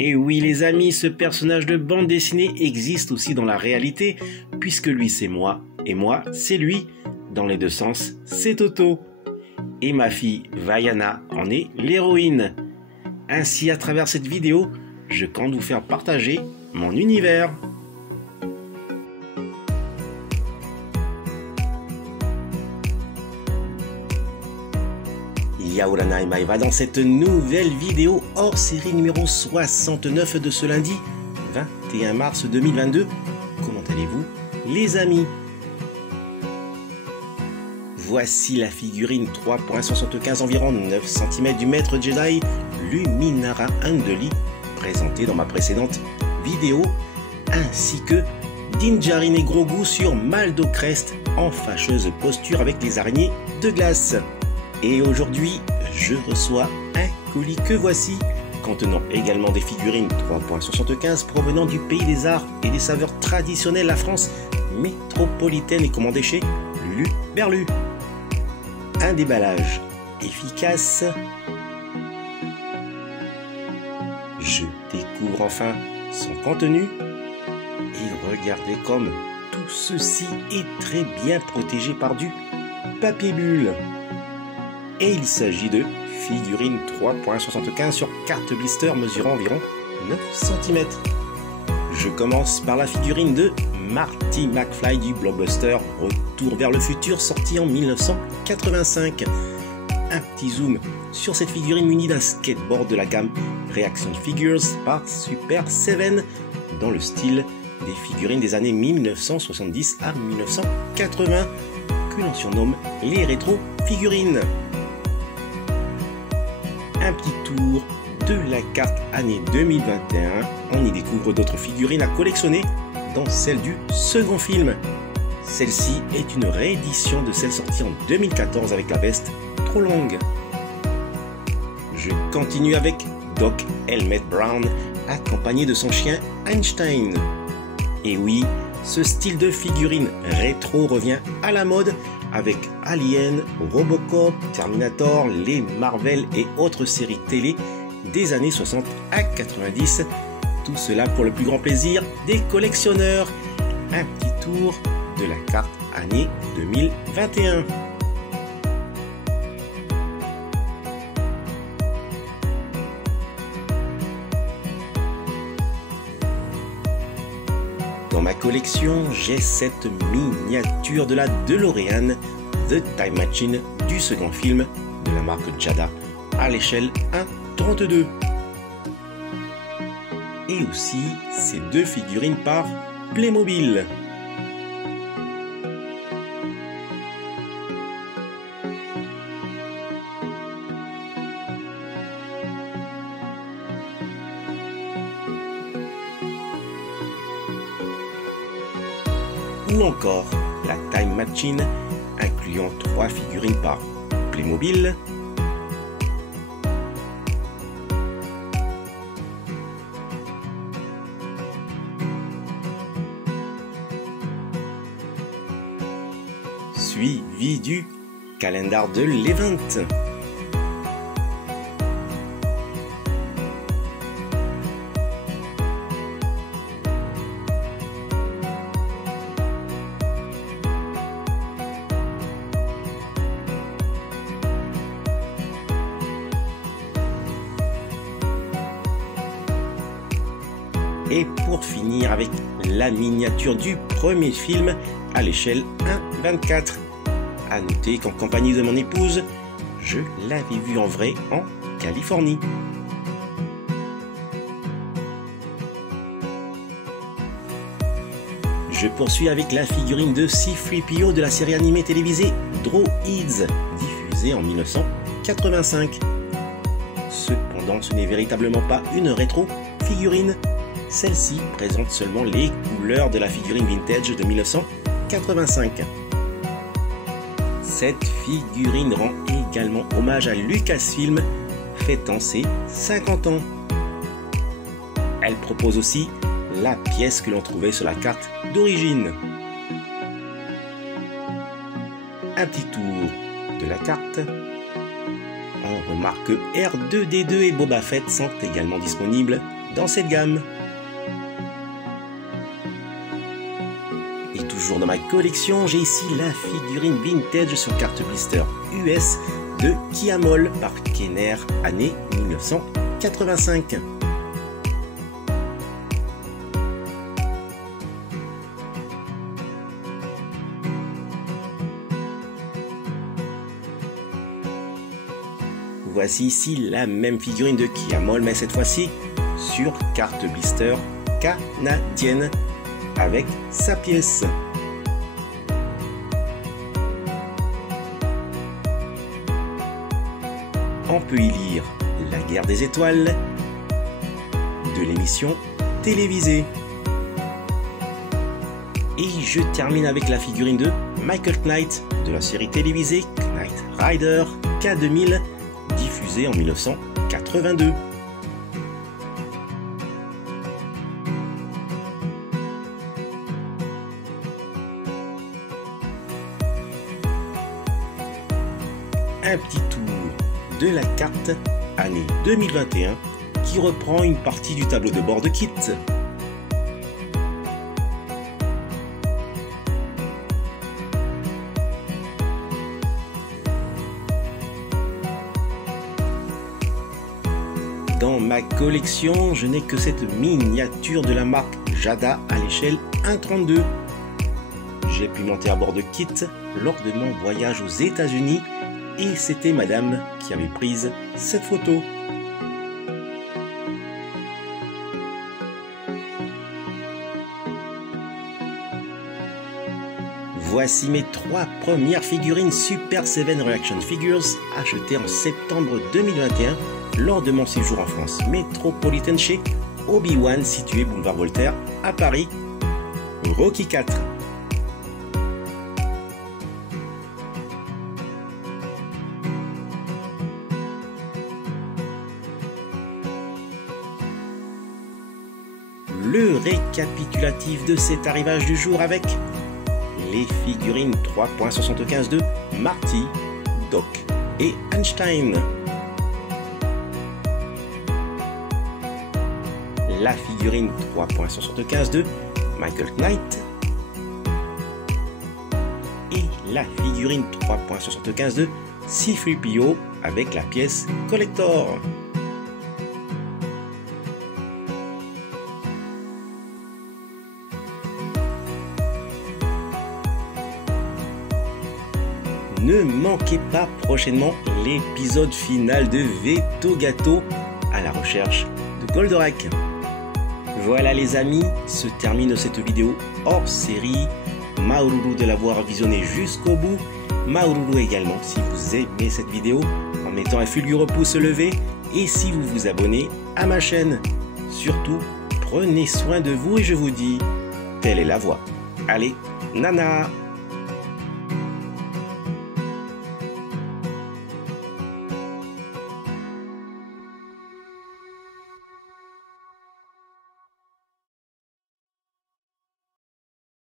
Et oui les amis, ce personnage de bande dessinée existe aussi dans la réalité, puisque lui c'est moi, et moi c'est lui. Dans les deux sens, c'est Toto. Et ma fille Vaiana en est l'héroïne. Ainsi, à travers cette vidéo, je compte vous faire partager mon univers. Yaourana et Maïva dans cette nouvelle vidéo hors série numéro 69 de ce lundi 21 mars 2022. Comment allez-vous les amis? Voici la figurine 3.75 environ 9 cm du maître Jedi Luminara Unduli, présentée dans ma précédente vidéo, ainsi que Din Djarin et Grogu sur Maldo Crest en fâcheuse posture avec les araignées de glace. Et aujourd'hui, je reçois un colis que voici, contenant également des figurines 3.75 provenant du pays des arts et des saveurs traditionnelles, la France métropolitaine, et commandé chez Luberlu. Un déballage efficace. Je découvre enfin son contenu et regardez comme tout ceci est très bien protégé par du papier bulle. Et il s'agit de figurine 3.75 sur carte blister mesurant environ 9 cm. Je commence par la figurine de Marty McFly du blockbuster Retour vers le futur, sorti en 1985. Un petit zoom sur cette figurine munie d'un skateboard de la gamme Reaction Figures par Super 7 dans le style des figurines des années 1970 à 1980 que l'on surnomme les rétro figurines. Un petit tour de la carte année 2021, on y découvre d'autres figurines à collectionner, dont celle du second film. Celle-ci est une réédition de celle sortie en 2014 avec la veste trop longue. Je continue avec Doc Helmet Brown, accompagné de son chien Einstein. Et oui, ce style de figurine rétro revient à la mode avec Alien, Robocop, Terminator, les Marvel et autres séries télé des années 60 à 90. Tout cela pour le plus grand plaisir des collectionneurs. Un petit tour de la carte année 2021. Dans ma collection, j'ai cette miniature de la DeLorean The Time Machine du second film de la marque Jada à l'échelle 1/32. Et aussi ces deux figurines par Playmobil. Ou encore la Time Machine, incluant 3 figurines par Playmobil. Suivi du calendar de l'event. Et pour finir avec la miniature du premier film à l'échelle 1/24. À noter qu'en compagnie de mon épouse, je l'avais vu en vrai en Californie. Je poursuis avec la figurine de C-3PO de la série animée télévisée Droids, diffusée en 1985. Cependant, ce n'est véritablement pas une rétro figurine. Celle-ci présente seulement les couleurs de la figurine vintage de 1985. Cette figurine rend également hommage à Lucasfilm, fêtant ses 50 ans. Elle propose aussi la pièce que l'on trouvait sur la carte d'origine. Un petit tour de la carte. On remarque que R2-D2 et Boba Fett sont également disponibles dans cette gamme. Et toujours dans ma collection, j'ai ici la figurine vintage sur carte blister US de Kiamol par Kenner, année 1985. Voici ici la même figurine de Kiamol, mais cette fois-ci sur carte blister canadienne avec sa pièce. On peut y lire La Guerre des Étoiles de l'émission télévisée. Et je termine avec la figurine de Michael Knight de la série télévisée Knight Rider K2000 diffusée en 1982. Un petit tour de la carte année 2021 qui reprend une partie du tableau de bord de Kit. Dans ma collection, je n'ai que cette miniature de la marque Jada à l'échelle 1/32. J'ai pu monter à bord de Kit lors de mon voyage aux États-Unis et c'était madame qui avait prise cette photo. Voici mes 3 premières figurines Super 7 Reaction Figures achetées en septembre 2021 lors de mon séjour en France métropolitaine chez Obi-Wan situé boulevard Voltaire à Paris. Rocky 4. Le récapitulatif de cet arrivage du jour avec les figurines 3.75 de Marty, Doc et Einstein. La figurine 3.75 de Michael Knight. Et la figurine 3.75 de C3PO avec la pièce collector. Ne manquez pas prochainement l'épisode final de Veto Gâteau à la recherche de Goldorak. Voilà les amis, se termine cette vidéo hors série. Maoulou de l'avoir visionné jusqu'au bout. Maoulou également si vous aimez cette vidéo en mettant un fulgureux pouce levé et si vous vous abonnez à ma chaîne. Surtout, prenez soin de vous et je vous dis, telle est la voie. Allez, nana!